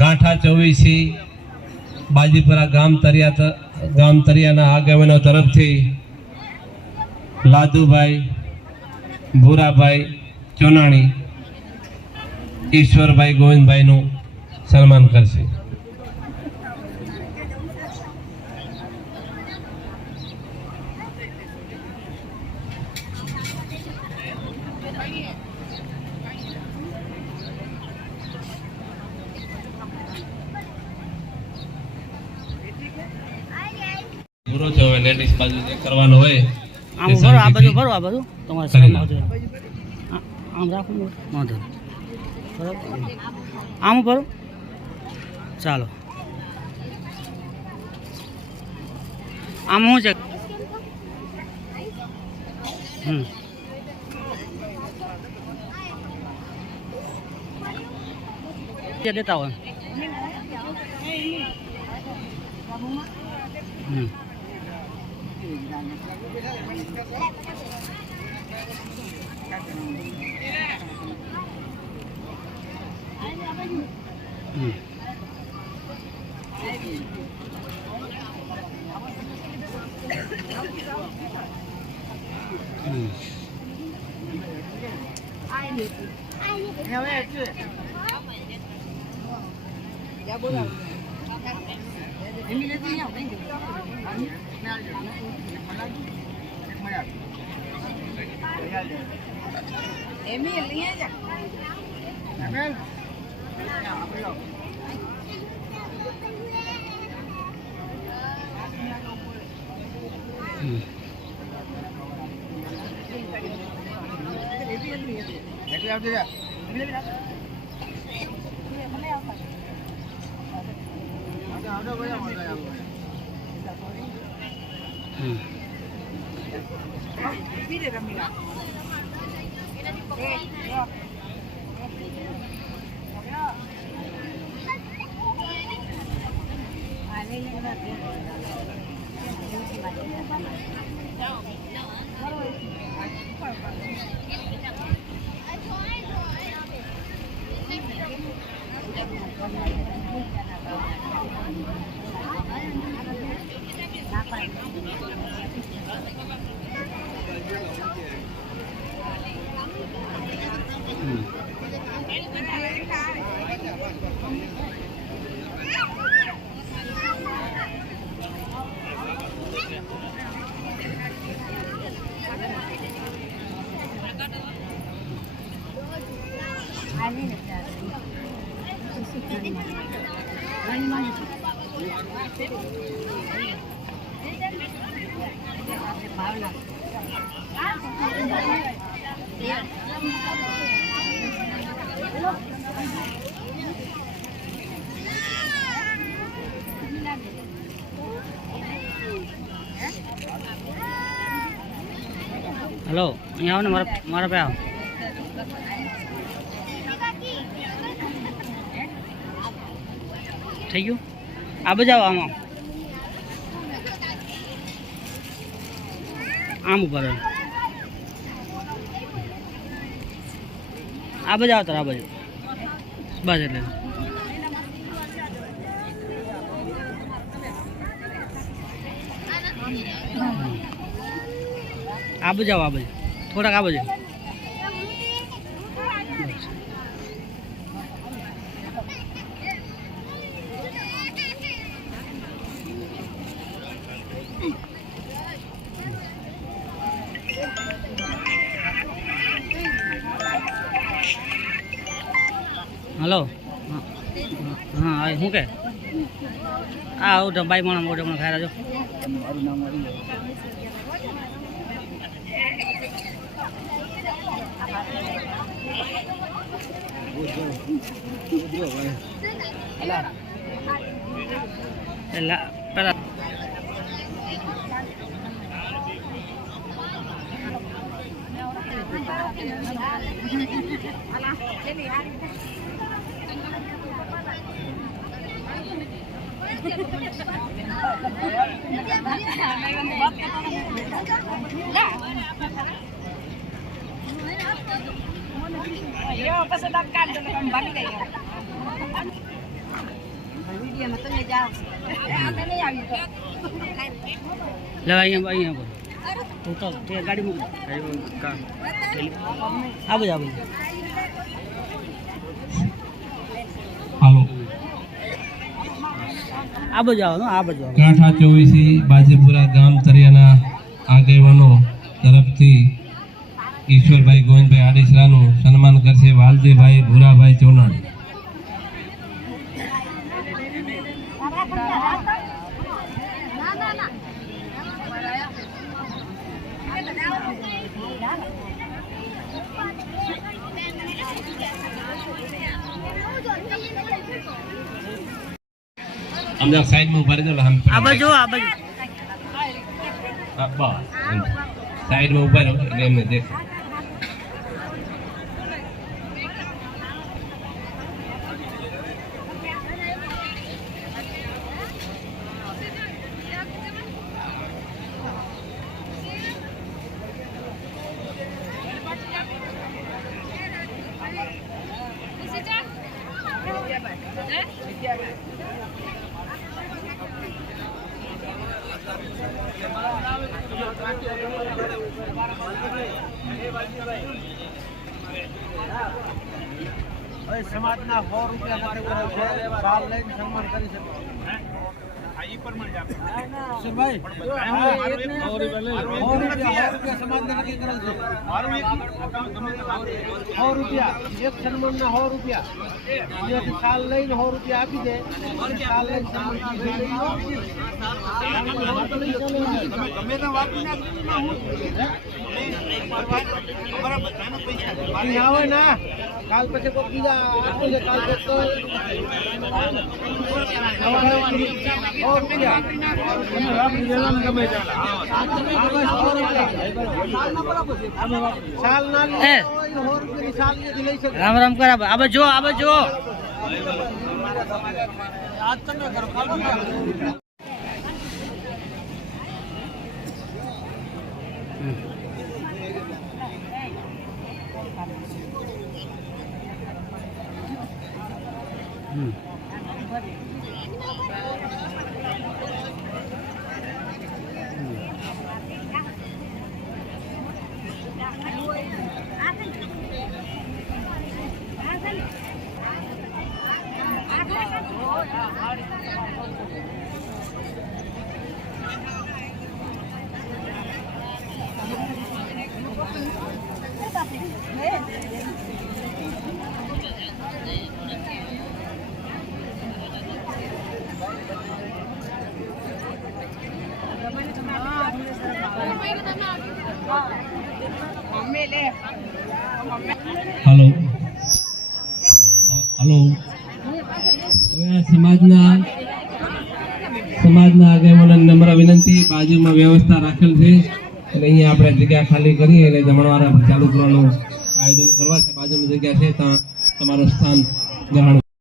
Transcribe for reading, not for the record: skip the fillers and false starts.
કાંઠા ચોવીસી બાજીપરા ગામ તરિયાના આગેવાનો તરફથી લાદુભાઈ ભૂરાભાઈ ચોનાણી ઈશ્વરભાઈ ગોવિંદભાઈનું સન્માન કરશે. પૂરો થયો લેડીઝ બાજુ જે કરવાનો હોય આમ ભરો, આ બધું તમારે સામે આમ રાખો વાંધો બરાબર. આમ ભરો, ચાલો. આમ શું છે? દેતા હોય. હેલો, અહીંયા આવો ને મારા પાસે આવો. થઈ ગયું? આ બજાવો, આમાં આમ ઉપર આ બજાવો તાર આ બાજુ બસ. એટલે આ બજાવો, આ બાજુ થોડાક આ બાજુ. હલો, હા શું કે આ બાઈ માણસ મોટા મને ખાઈ રહ્યો. પેલા લે અહીંયા બોલ તું તો તે ગાડી મૂક આ બધું હાલો આ બાજુ આવો આ બાજુ આવો કાંઠા 24 બાજીપુરા ગામ તરિયાના આગેવાનો તરફથી ઈશ્વરભાઈ ગોવિંદભાઈ આડેસરાનું સન્માન કરશે વાલજીભાઈ ભૂરાભાઈ ચોનાણી. અમદાવાદ સાઈડમાં ઉભા રહેજો આમ આ બાજુ હા, બસ સાઈડમાં ઉભા રહો એટલે એમને દેખાય. સમાજના 100 રૂપિયા સાલ લઈને સન્માન કરી શકે. સમાજને નક્કી કરેલ છે 100 રૂપિયા એક સન્માનના 100 રૂપિયા સાલ લઈને 100 રૂપિયા આપી દે સાલ લઈને સન્માન આવે ના કાલ પછી કોઈ બીજા આપો છે કાલ તો સાલ ના એ સાલ લઈ શકે. રામ રામ કર આ બાજુ આ બાજુ આજ તમે કરો કાલ હાલો હાલો હવે આ સમાજના આગેવાનોને નમ્ર વિનંતી, બાજુમાં વ્યવસ્થા રાખેલ છે એટલે અહીંયા આપણે જગ્યા ખાલી કરીએ એટલે જમણવાર ચાલુ કરવાનું આયોજન કરવા છે. બાજુની જગ્યા છે ત્યાં તમારું સ્થાન ગ્રહણ